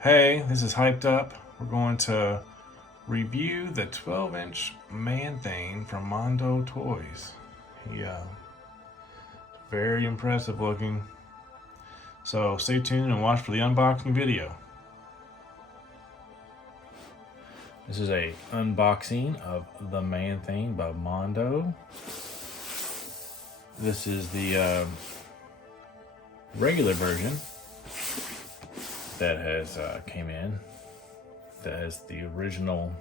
Hey, this is Hyped Up. We're going to review the 12-inch man thing from Mondo Toys. He very impressive looking. So stay tuned and watch for the unboxing video. This is a unboxing of the Man Thing by Mondo. This is the regular version that has came in. That has the original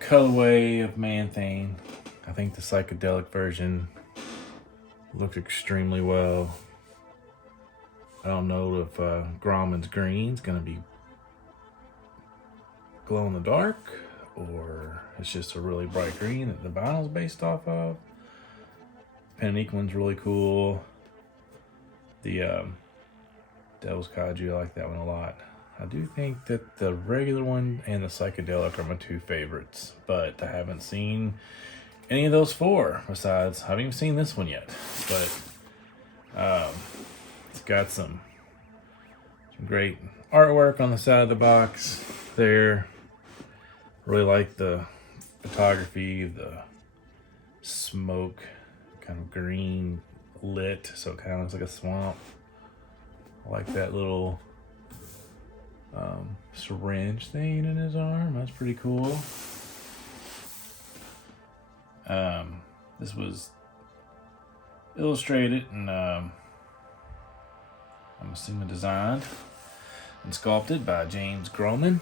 colorway of Man Thing. I think the psychedelic version looks extremely well. I don't know if Groman's green is going to be glow in the dark, or it's just a really bright green that the vinyl's based off of. Panique one's really cool. The Devil's Kaiju, I like that one a lot. I do think that the regular one and the psychedelic are my two favorites, but I haven't seen any of those four. Besides, I haven't even seen this one yet. But it's got some great artwork on the side of the box there. Really like the photography, the smoke, kind of green lit, so it kind of looks like a swamp. I like that little syringe thing in his arm. That's pretty cool. This was illustrated and I'm assuming designed and sculpted by James Groman.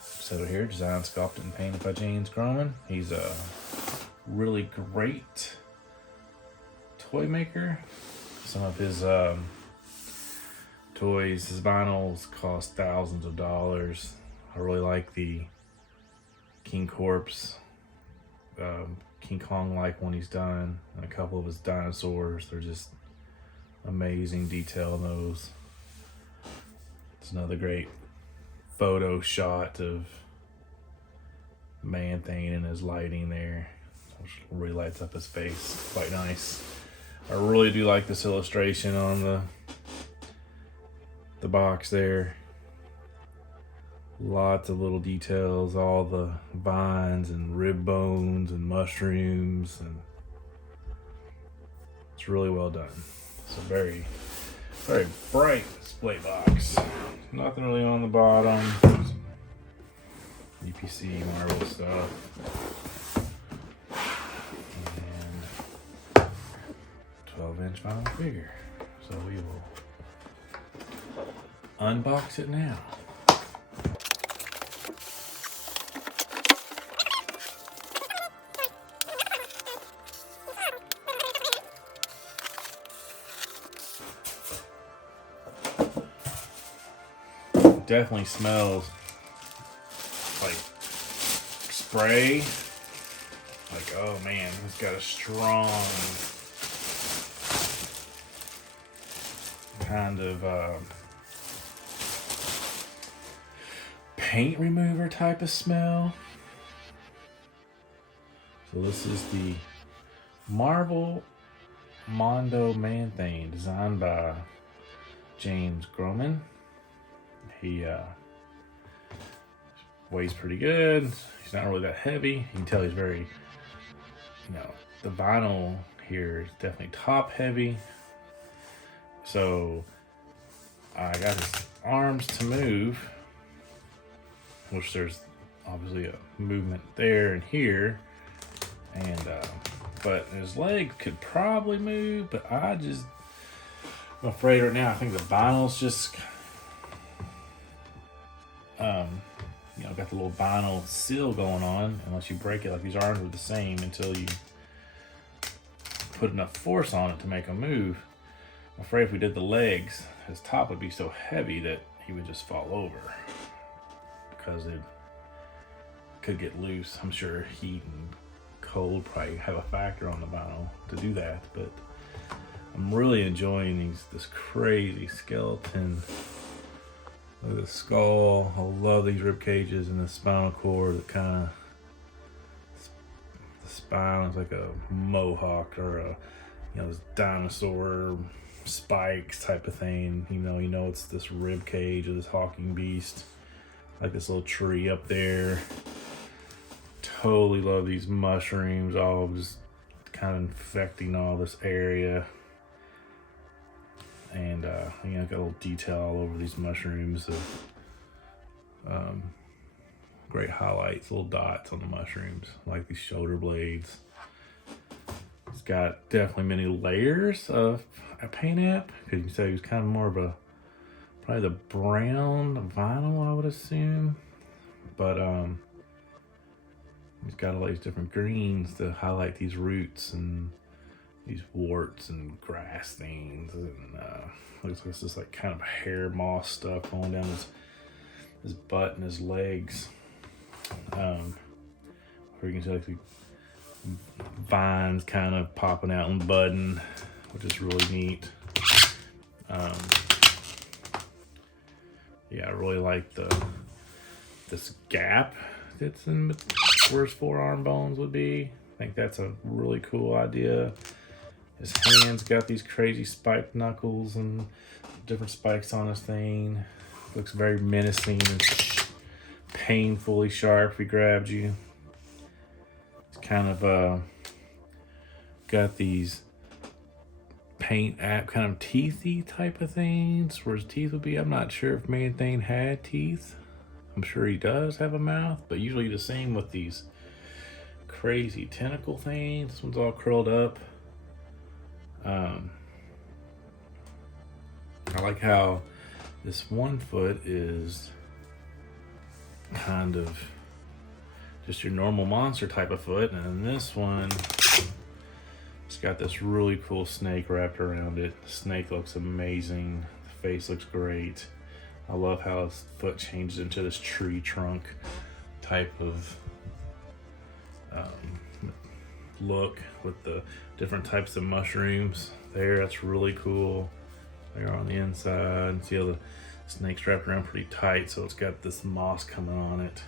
So here, designed, sculpted, and painted by James Groman. He's a really great toy maker. Some of his toys, his vinyls cost thousands of dollars. I really like the King Corpse, King Kong-like one he's done, and a couple of his dinosaurs. They're just amazing detail in those. It's another great photo shot of Man Thing and his lighting there, which really lights up his face. Quite nice. I really do like this illustration on the box there. Lots of little details, all the vines and rib bones and mushrooms, and it's really well done. It's a very, very bright display box. Nothing really on the bottom. UPC Marvel stuff. And 12-inch vinyl figure. So we will unbox it now. Definitely smells like spray. Like, oh man, it's got a strong kind of paint remover type of smell. So this is the Marvel Mondo Man Thing, designed by James Groman. He weighs pretty good. He's not really that heavy. You can tell he's very, the vinyl here is definitely top heavy. So I got his arms to move, which there's obviously a movement there and here, and but his legs could probably move, but I'm afraid right now. I think the vinyl's just got the little vinyl seal going on. Unless you break it, like these arms are the same until you put enough force on it to make them move. I'm afraid if we did the legs, his top would be so heavy that he would just fall over, because it could get loose. I'm sure heat and cold probably have a factor on the vinyl to do that, but I'm really enjoying this crazy skeleton. Look at the skull. I love these rib cages and the spinal cord. That kind of, the spine is like a mohawk or a, this dinosaur spikes type of thing. You know it's this rib cage of this hawking beast, like this little tree up there. Totally love these mushrooms, all just kind of infecting all this area. And got a little detail all over these mushrooms of great highlights, little dots on the mushrooms, like these shoulder blades. It's got definitely many layers of a paint app, because you can say it was kind of more of a, probably the brown vinyl, I would assume. But it's got all these different greens to highlight these roots and these warts and grass things, and looks like it's just like kind of hair moss stuff going down his butt and his legs. Where you can see like the vines kind of popping out and budding, which is really neat. Yeah, I really like this gap that's in where his forearm bones would be. I think that's a really cool idea. His hands got these crazy spiked knuckles and different spikes on his thing. Looks very menacing and painfully sharp if he grabbed you. It's kind of got these paint app kind of teethy type of things where his teeth would be. I'm not sure if Man Thing had teeth. I'm sure he does have a mouth, but usually the same with these crazy tentacle things. This one's all curled up. I like how this one foot is kind of just your normal monster type of foot, and then this one, it's got this really cool snake wrapped around it. The snake looks amazing. The face looks great. I love how his foot changes into this tree trunk type of look with the different types of mushrooms there. That's really cool. They're on the inside. See how the snake's wrapped around pretty tight, so it's got this moss coming on it.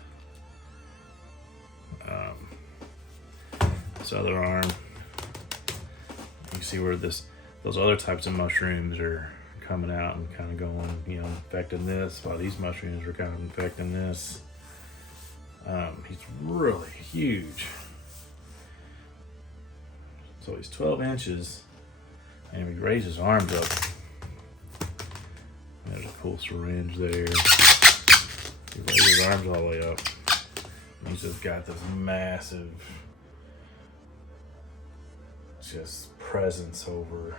This other arm, you can see where those other types of mushrooms are coming out and kind of going, infecting this, while these mushrooms are kind of infecting this. He's really huge. So he's 12 inches, and if he raises his arms up, there's a cool syringe there. He raises his arms all the way up, and he's just got this massive just presence over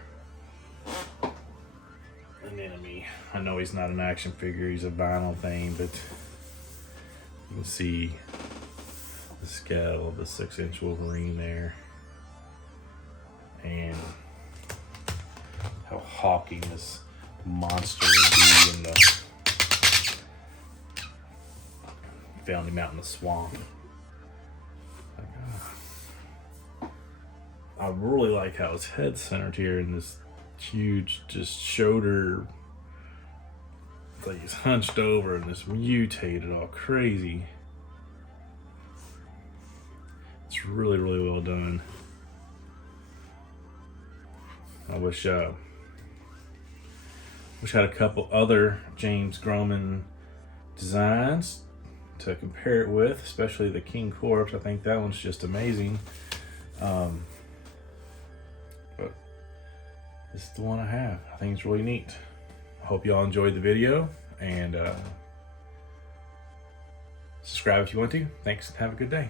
an enemy. I know he's not an action figure, he's a vinyl thing, but you can see the scale of the 6-inch Wolverine there, and how hawking this monster would be in the found him out in the swamp. I really like how his head's centered here in this huge just shoulder. It's like he's hunched over and this mutated all crazy. It's really, really well done. I wish I had a couple other James Groman designs to compare it with, especially the King Corpse. I think that one's just amazing. But this is the one I have. I think it's really neat. I hope y'all enjoyed the video, and subscribe if you want to. Thanks, and have a good day.